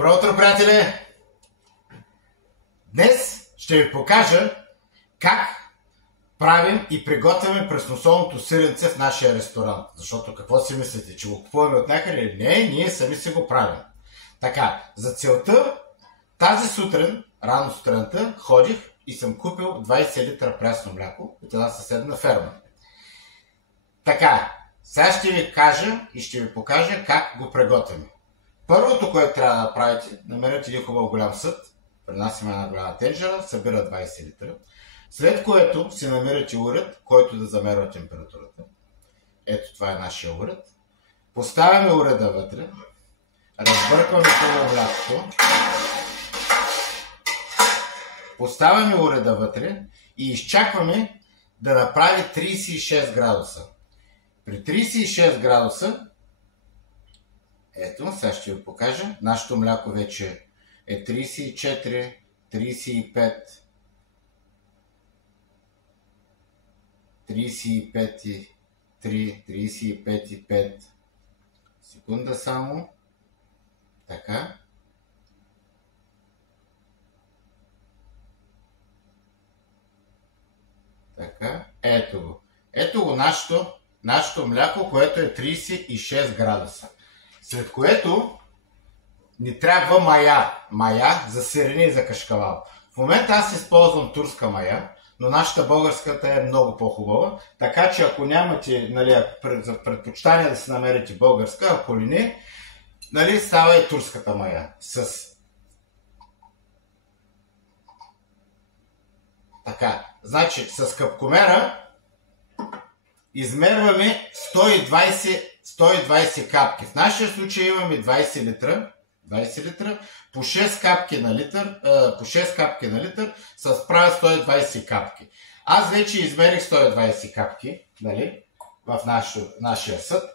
Добро утро, приятели! Днес ще ви покажа как правим и приготвяме пресносолното сиренце в нашия ресторант. Защото какво си мислите, че го купуваме от някъде? Не, ние сами си го правим. Така, за целта тази сутрин, рано сутринта, ходих и съм купил 20 литра прясно мляко от една съседна ферма. Така, сега ще ви кажа и ще ви покажа как го приготвяме. Първото, което трябва да направите, намерете един хубав голям съд, при нас има една голяма тенджера, събира 20 литра, след което си намерите уред, който да замерва температурата. Ето това е нашия уред. Поставяме уреда вътре, разбъркваме пълно млякото, поставяме уреда вътре и изчакваме да направи 36 градуса. При 36 градуса, ето, сега ще ви покажа, нашето мляко вече е 34, 35, 35 3, 35 5. Секунда само. Така. Така. Ето го. Ето го нашето мляко, което е 36 градуса. След което ни трябва мая за сирене и за кашкавал. В момента аз използвам турска мая, но нашата българската е много по-хубава. Така че ако нямате за предпочитание да си намерите българска, ако ли не, става и турската мая. Така, значи с капкомера измерваме 120 капки. В нашия случай имаме 20 литра, по 6 капки на литър се справя 120 капки. Аз вече измерих 120 капки, в нашия съд,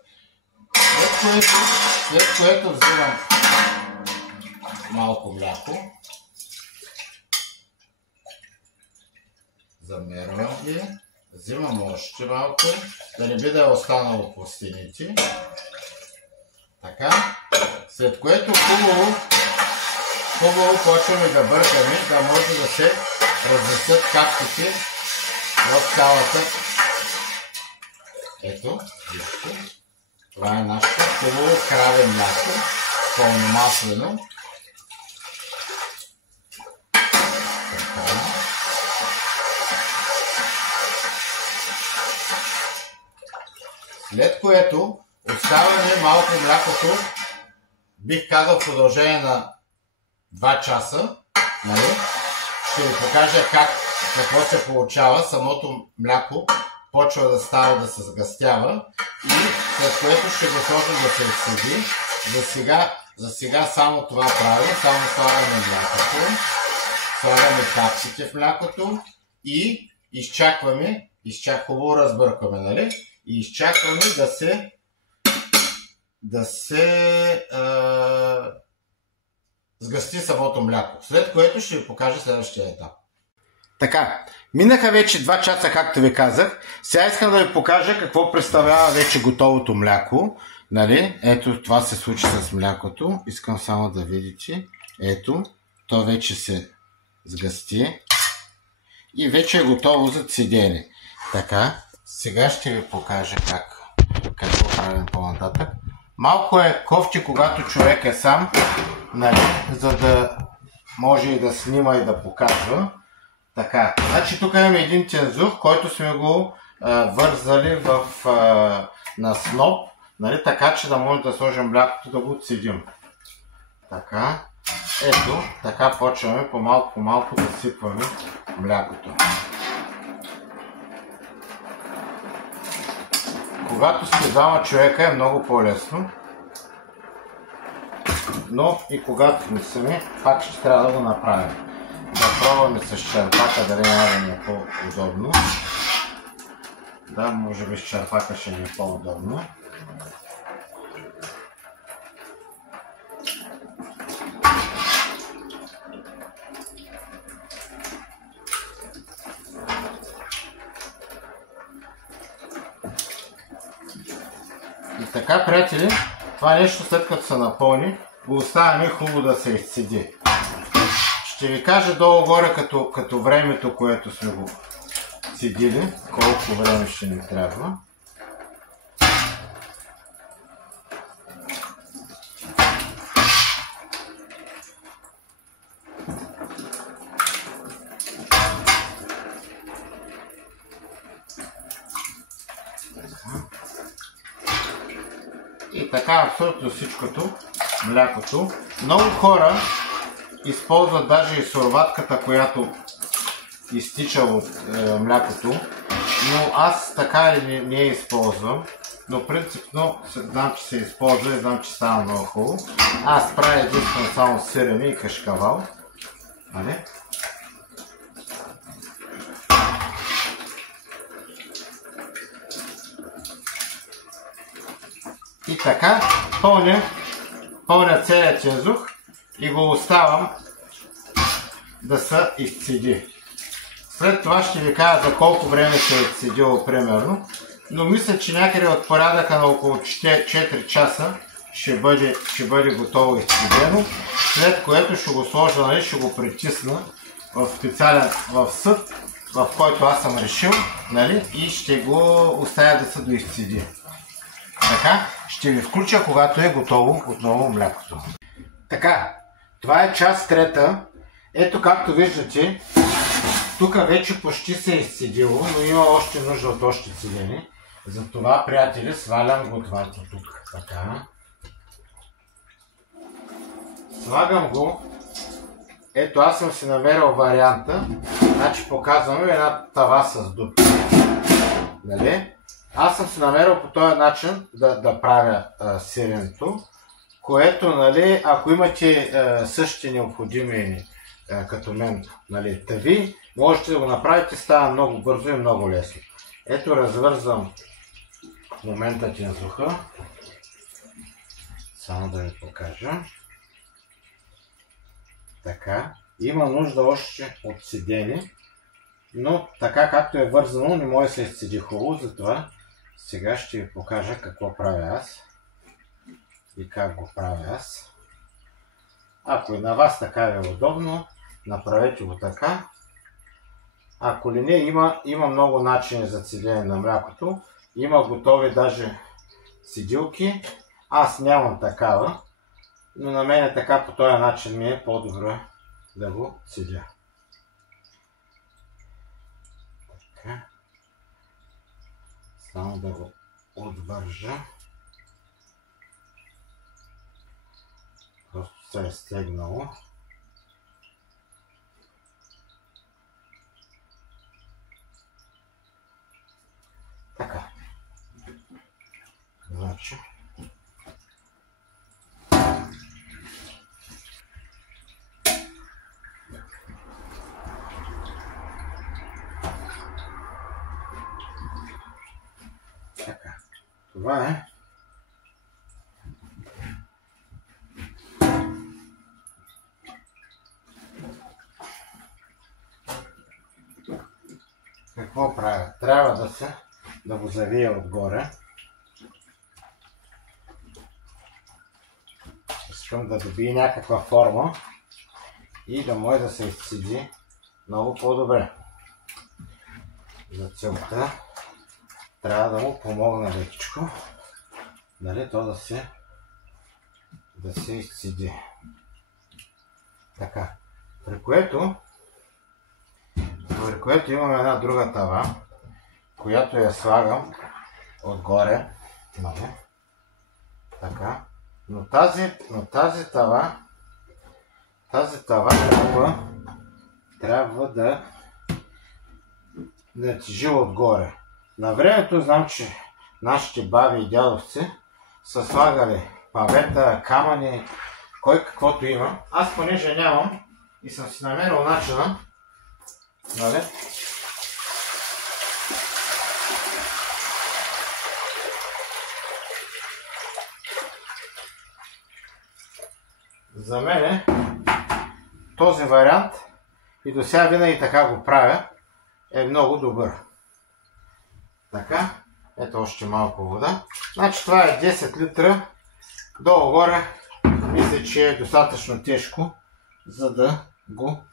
след което взимам малко мляко, замервам ги, взимам още малко, да не би да е останало по стените. Така, след което хубаво почваме да бъркаме, да може да се разнесат капките в цялата. Ето, вижте, това е нашето хубаво краве мляко, пълномаслено. След което оставяме малко млякото, бих казал в продължение на 2 часа. Ще ви покажа какво се получава. Самото мляко почва да става, да се сгъстява и след което ще го сложим да се изседи. За сега само това правим. Само слагаме млякото, слагаме капсите в млякото и изчакваме, хубаво разбъркваме, и изчакваме да се сгъсти самото мляко. След което ще ви покажа следващия етап. Така, минаха вече 2 часа, както ви казах. Сега искам да ви покажа какво представлява вече готовото мляко. Ето, това се случи с млякото. Искам само да видите. Ето, то вече се сгъсти. И вече е готово за цедене. Така, сега ще ви покажа какво правим по-нататък. Малко е кофти, когато човек е сам, за да може и да снима и да показва. Така, значи тук имаме един тензур, който сме го вързали на сноп, така че да може да сложим млякото да го цедим. Така, ето, така почваме по малко да сипваме млякото. Когато сте 2 човека е много по-лесно, но и когато не сами, пак ще трябва да го направим. Да пробваме с черпака, дали няма да ни е по-удобно. Да, може би с черпака ще ни е по-удобно. И така, приятели, това нещо след като се напълни, го оставяме хубаво да се изцеди. Ще ви кажа долу-горе като времето, което сме го цедили, колко време ще ни трябва. И така абсолютно всичкото, млякото. Много хора използват даже и сорватката, която изтича от млякото, но аз така и не я използвам, но принципно знам, че се използва и знам, че става много хубаво. Аз правя единствено само сирене и кашкавал. И така пълня целият цензур и го оставам да се изцеди. След това ще ви кажа за колко време се е изцедило примерно, но мисля, че някъде от порядъка на около 4 часа ще бъде готово изцедено, след което ще го сложа, ще го притисна в специален съд, в който аз съм решил, и ще го оставя да се доизцеди. Така, ще ви включа, когато е готово отново млякото. Така, това е част трета. Ето, както виждате, тук вече почти се е изцедило, но има още нужда от още цедене. Затова, приятели, свалям го това тук. Така. Слагам го. Ето, аз съм си намерил варианта. Значи показвам една тава с дупка. Аз съм се намерил по този начин да правя сиренето, което, ако имате същите необходими като мен тави, можете да го направите, става много бързо и много лесно. Ето, развързвам в момента тензуха. Само да ви покажа. Така, има нужда още от седене, но така както е вързано не може да се изцеди хубаво, затова сега ще ви покажа какво правя аз и как го правя аз. Ако и на вас така е удобно, направете го така. Ако ли не, има много начини за цедене на млякото. Има готови даже цедилки. Аз нямам такава, но на мен така по този начин ми е по-добре да го цедя. Така. Само да го отвържа. Просто се е стегнало. Така. Значи. Така. Това е. Какво правя? Трябва да го завия отгоре. Искам да добие някаква форма и да може да се изцеди много по-добре. За целта трябва да му помогна лекичко, то да се изцеди. Така, при което имам една друга тава, която я слагам отгоре. Така. Но тази тава трябва да тежи отгоре. На времето знам, че нашите баби и дядовци са слагали павета, камъни, кой каквото има. Аз понеже нямам и съм си намерил начина, за мен този вариант, и до сега винаги така го правя, е много добър. Така, ето още малко вода. Значи това е 10 литра, долу-горе мисля, че е достатъчно тежко, за да го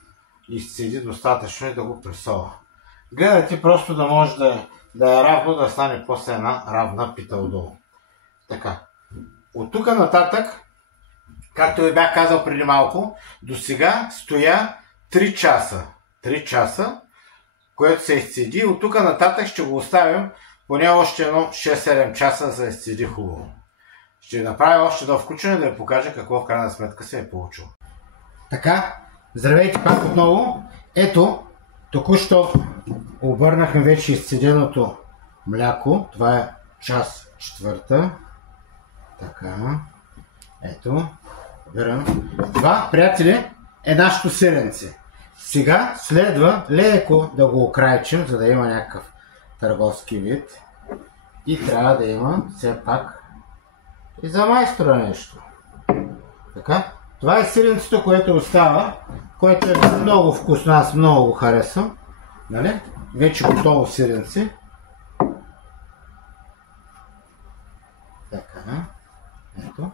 изцеди достатъчно и да го пресова. Гледайте просто да може да е равно, да стане после една равна пита отдолу. Така. От тук нататък, както ви бях казал преди малко, до сега стоя 3 часа. 3 часа, което се изцеди. От тук нататък ще го оставим поне още едно 6-7 часа, за да изцеди хубаво. Ще ви направя още едно включване, да ви покажа какво в крайна сметка се е получило. Така, здравейте пак отново. Ето, току-що обърнахме вече изцеденото мляко. Това е час 4. Така, ето, обирам. Това, приятели, е нашето сиренце. Сега следва леко да го окрайчим, за да има някакъв търговски вид. И трябва да има все пак и за майстора нещо. Така, това е сиренцето, което остава, което е много вкусно, аз много го харесвам. Нали? Вече готово сиренце. Така, ето,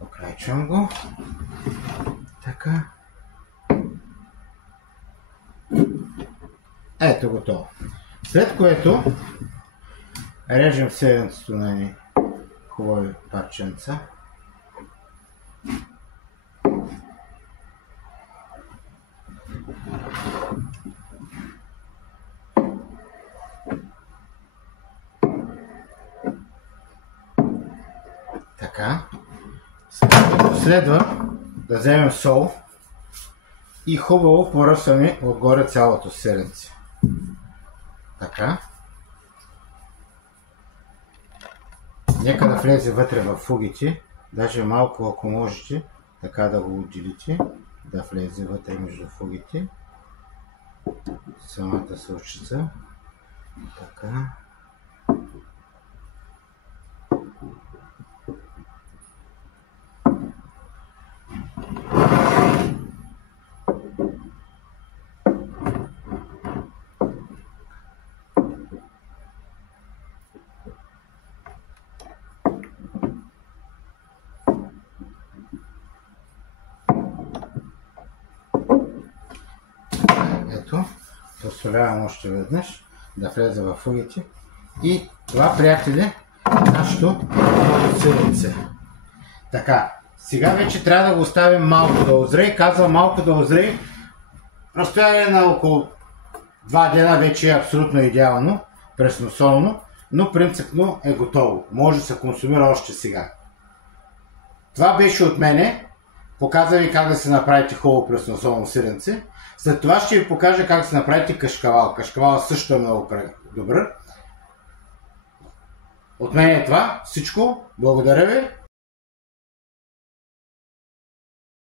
окрайчвам го. Така. Ето готово. След което режем сиренцето на едни хубави парченца. Така. Следва да вземем сол и хубаво поръсваме отгоре цялото сиренце. Така. Нека да влезе вътре в фугите, даже малко, ако можете, така да го отделите, да влезе вътре между фугите. Самата сълчица. Така. Ето, посолявам още веднъж да влезе в фугите. И това, приятели, е нашето сиренце. Така, сега вече трябва да го оставим малко да озрее. Казвам малко да озрее. Разстояние на около 2 дена вече е абсолютно идеално, пресносолно, но принципно е готово. Може да се консумира още сега. Това беше от мене. Показа ви как да се направите хубаво пресносолно сиренце. След това ще ви покажа как да се направите кашкавал. Кашкавал също е много добър. От мен е това всичко. Благодаря ви.